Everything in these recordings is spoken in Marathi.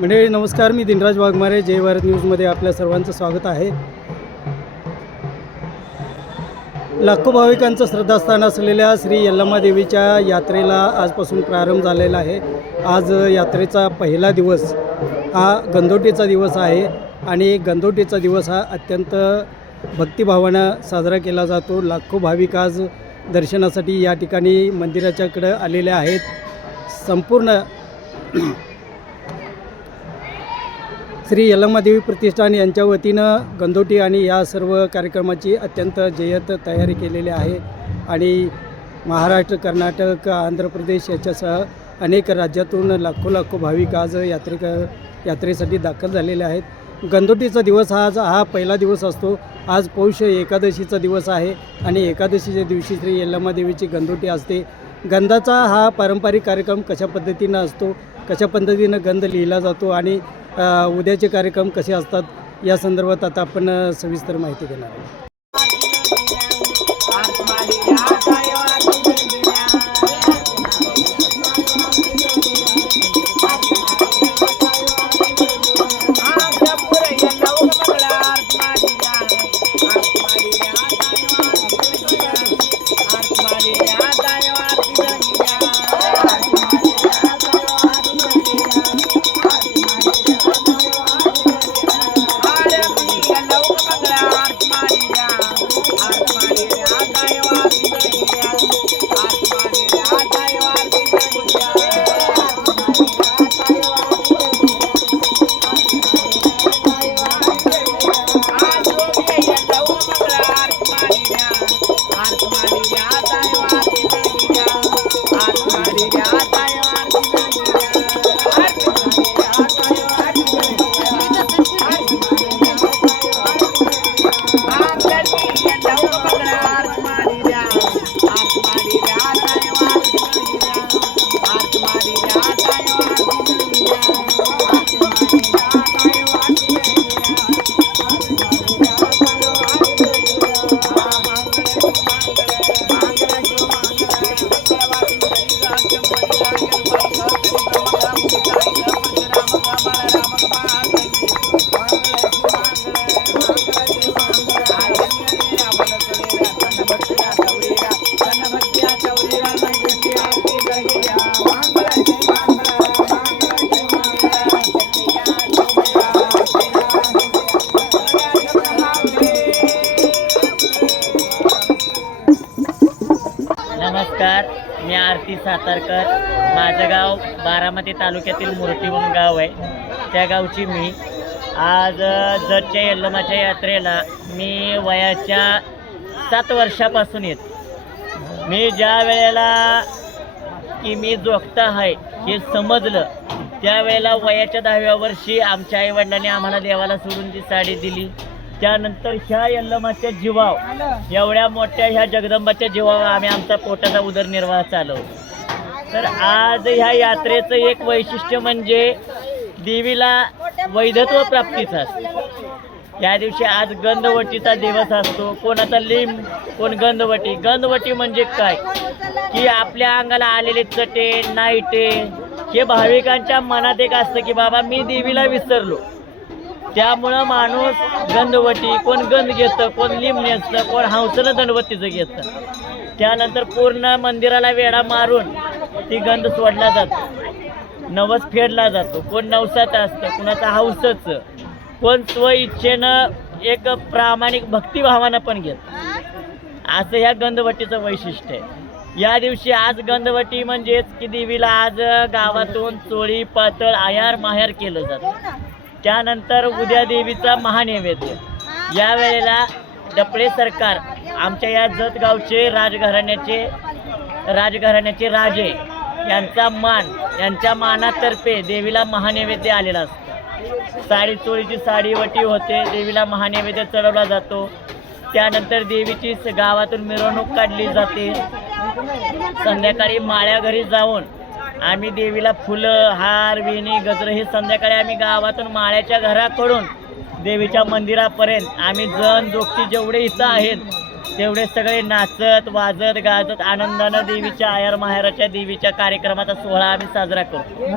मंडळी नमस्कार, मी दिनराज वाघमारे, जय भारत न्यूजमध्ये आपल्या सर्वांचं स्वागत आहे. लाखो भाविकांचं श्रद्धास्थान असलेल्या श्री यल्लम्मा देवीच्या यात्रेला आजपासून प्रारंभ झालेला आहे. आज यात्रेचा पहिला दिवस हा गंधोटीचा दिवस आहे आणि गंधोटीचा दिवस हा अत्यंत भक्तिभावानं साजरा केला जातो. लाखो भाविक आज दर्शनासाठी या ठिकाणी मंदिराच्याकडे आलेले आहेत. संपूर्ण श्री यल्लम्मा देवी प्रतिष्ठान यांच्या वतीनं गंधोटी आणि या सर्व कार्यक्रमाची अत्यंत जय्यत तयारी केलेली आहे आणि महाराष्ट्र, कर्नाटक, आंध्र प्रदेश याच्यासह अनेक राज्यातून लाखो भाविक आज यात्रेसाठी दाखल झालेले आहेत. गंधोटीचा दिवस हा पहिला दिवस असतो. आज पौष एकादशीचा दिवस आहे आणि एकादशीच्या दिवशी श्री यल्लम्मा देवीची गंधोटी असते. गंधाचा हा पारंपरिक कार्यक्रम कशा पद्धतीनं असतो, कशा पद्धतीनं गंध लिहिला जातो आणि उद्याचे कार्यक्रम कसे असतात या संदर्भात आता आपण सविस्तर माहिती देणार आहोत. नमस्कार, मी आरती सातारकर. माझं गाव बारामती तालुक्यातील मुर्टी म्हणून गाव आहे. त्या गावची मी आज जतच्या यल्लम्माच्या यात्रेला मी वयाच्या 7 वर्षापासून मी ज्या वेळेला की मी जोगता आहे हे समजलं त्यावेळेला वयाच्या 10व्या वर्षी आमच्या आईवडिलांनी आम्हाला देवाला सोडून ती साडी दिली. त्यानंतर ह्या यल्लम्माच्या जीवाव, एवढ्या मोठ्या ह्या जगदंबाच्या जीवावर आम्ही आमचा पोटाचा उदरनिर्वाह चालवतो. तर आज ह्या यात्रेचं एक वैशिष्ट्य म्हणजे देवीला वैधत्व प्राप्तीचं असतं. या दिवशी आज गंधवटीचा दिवस असतो. कोणाचा लिंब, कोण गंधवटी. गंधवटी म्हणजे काय की आपल्या अंगाला आलेले चटे, नाईटे हे भाविकांच्या मनात एक असतं की बाबा मी देवीला विसरलो. त्यामुळं माणूस गंधवटी, कोण गंध घेतं, कोण लिंब नेसतं, कोण हंसनं दंडवतीचं घेतं. त्यानंतर पूर्ण मंदिराला वेढा मारून ती गंध सोडला जातो, नवस फेडला जातो. कोण नवसाचं असतं, कुणाचं हौसचं, कोण स्वइच्छेनं एक प्रामाणिक भक्तिभावानं पण घेतं. असं ह्या गंधवटीचं वैशिष्ट्य आहे. या दिवशी आज गंधवटी म्हणजेच की देवीला आज गावातून चोळी, पातळ, आयार माहेर केलं जातं. त्यानंतर उद्या देवीचा महानैवेद्य. या वेळेला डपळे सरकार आमच्या या जत गावचे राजघराण्याचे राजे यांचा मान, यांच्या मानातर्फे देवीला महानैवेद्य आलेला असतो. साडी चोळीची साडीवटी होते, देवीला महानैवेद्य चढवला जातो. त्यानंतर देवीची गावातून मिरवणूक काढली जाते. संध्याकाळी माळ्या घरी जाऊन आम्ही देवीला फुलं, हार, वेणी, गजर हे संध्याकाळी आम्ही गावातून माळ्याच्या घराकडून देवीच्या मंदिरापर्यंत आम्ही जण जोगती जेवढे इथं आहेत तेवढे सगळे नाचत वाजत गाजत आनंदानं देवीच्या आयर माहेराच्या देवीच्या कार्यक्रमाचा सोहळा आम्ही साजरा करतो.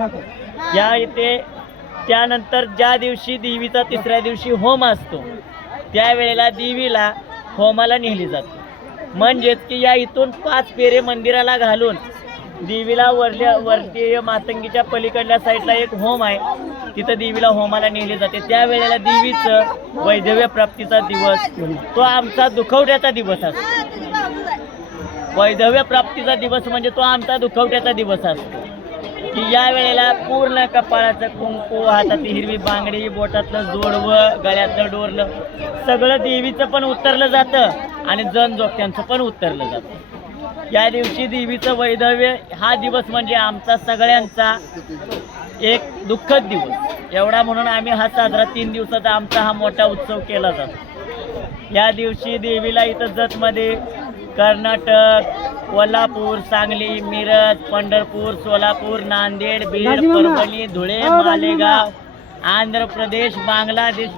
या इथे त्यानंतर ज्या दिवशी देवीचा तिसऱ्या दिवशी होम असतो त्यावेळेला देवीला होमाला नेली जाते. म्हणजेच की या इथून 5 फेरे मंदिराला घालून देवीला वरती मातंगीच्या पलीकडल्या साईडला एक होम आहे, तिथं देवीला होमाला नेले जाते. त्यावेळेला देवीचं वैधव्य प्राप्तीचा दिवस तो आमचा दुखवट्याचा दिवस असतो. वैधव्य प्राप्तीचा दिवस म्हणजे तो आमचा दुखवट्याचा दिवस असतो की या वेळेला पूर्ण कपाळाचं कुंकू, हातातली हिरवी बांगडी, बोटातलं जोडवं, गळ्यातलं डोरलं सगळं देवीचं पण उतरलं जातं आणि जनजोगत्यांचं पण उतरलं जातं. या दिवशी देवीचं वैधव्य हा दिवस म्हणजे आमचा सगळ्यांचा एक दुःखद दिवस एवढा म्हणून आम्ही हा साजरा 3 दिवसाचा आमचा हा मोठा उत्सव केला जातो. या दिवशी देवीला इथं जतमध्ये कर्नाटक, कोल्हापूर, सांगली, मिरज, पंढरपूर, सोलापूर, नांदेड, बीड, परभणी, धुळे, मालेगाव, आंध्र प्रदेश, बांगलादेश,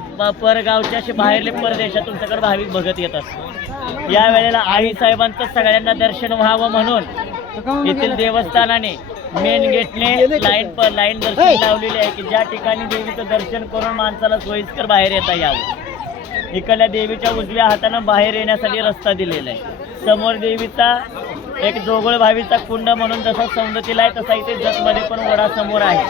परगावच्या असे बाहेरले परदेशातून सगळं भाविक भगत येत असतात. या वेळेला आई साहेबांचं सगळ्यांना दर्शन व्हावं म्हणून येथील देवस्थानाने मेन गेटने लाईन दर्शन लावलेली आहे की ज्या ठिकाणी देवीचं दर्शन करून माणसाला सोयीस्कर बाहेर येता यावं. इकडल्या देवीच्या उजव्या हातानं बाहेर येण्यासाठी रस्ता दिलेला आहे. समोर देवीचा एक जोगळ भावीचा कुंड म्हणून जसा सौंदतीला आहे तसा इथे जतमध्ये पण ओढा समोर आहे.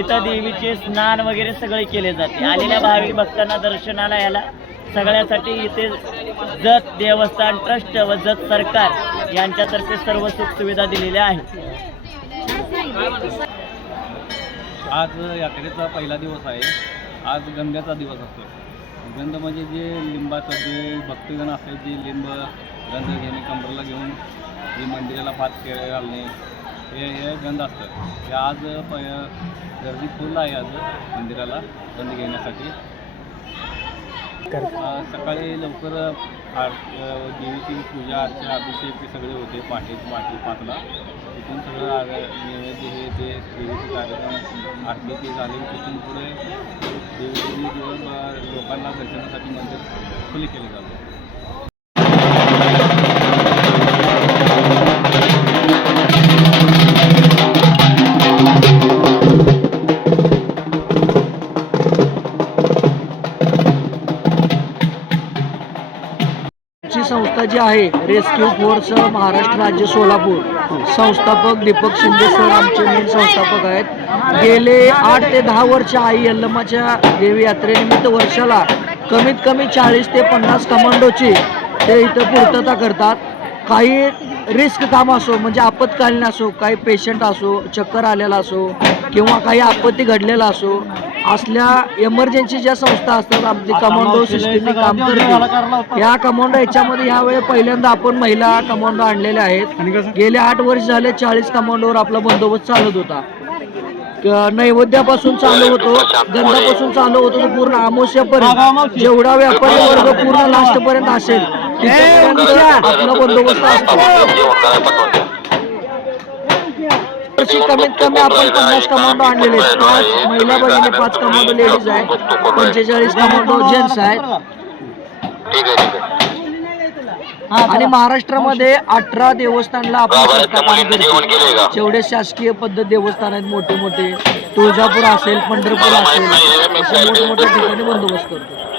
इथं देवीचे स्नान वगैरे सगळे केले जाते. आलेल्या भाविक भक्तांना दर्शनाला याला सगळ्यासाठी इथे जत देवस्थान ट्रस्ट व जत सरकार यांच्यातर्फे सर्व सुखसुविधा दिलेल्या आहेत. आज यात्रेचा पहिला दिवस आहे. आज गंध्याचा दिवस असतो. गंध म्हणजे जे लिंबाचं जे भक्तगण असतात जे लिंब गंध घेणे कंबरला घेऊन जे मंदिराला 5 फेरे घालणे हे गंध असतं. ते आज गर्दी फुल आहे आज मंदिराला गंध घेण्यासाठी. सकाळी लवकर देवीची पूजा अर्चा अभिषेक हे सगळे होते. पहाटे 5ला तिथून सगळं नैवेद्य हे ते देवीचे कार्यक्रम आरती ते झाले. तिथून पुढे देवीचे लोकांना दर्शनासाठी मंदिर खुले केले जाते. संस्था जी आहे रेस्क्यू फोर्स महाराष्ट्र राज्य सोलापूर संस्थापक दीपक शिंदे सर आमचे मेन संस्थापक आहेत. गेले 8 ते 10 वर्ष आई यल्लमाच्या देवी यात्रेनिमित्त वर्षाला कमीत कमी 40 ते 50 कमांडोची ते इथं पूर्तता करतात. काही रिस्क काम असो म्हणजे आपत्कालीन असो, काही पेशंट असो, चक्कर आलेला असो किंवा काही आपत्ती घडलेला असो, असल्या इमर्जन्सी ज्या संस्था असतात आपली कमांडो सिस्टीमने काम करते. या कमांडो याच्यामध्ये यावेळी पहिल्यांदा आपण महिला कमांडो आणलेल्या आहेत. गेले 8 वर्ष झाले 40 कमांडोवर आपला बंदोबस्त चालत होता. नैवेद्यापासून चालू होतो, गंधापासून चालू होतो तो पूर्ण अमावस्यापर्यंत जेवढा व्यापारी वर्ग पूर्ण लास्ट पर्यंत असेल तिथपर्यंत आपला बंदोबस्त असतो. कमीत कमी आपण 50 कमांडो आणलेले आहेत. 5 महिला भगिनी, 5 कमांडो लेडीज आहेत, 45 कमांडो जेंट्स आहेत. आणि महाराष्ट्रामध्ये 18 देवस्थानला आपण संस्था काम करतो. जेवढे शासकीय पद्धत देवस्थान आहेत मोठे मोठे, तुळजापूर असेल, पंढरपूर असेल, अशा मोठमोठ्या ठिकाणी बंदोबस्त करतो.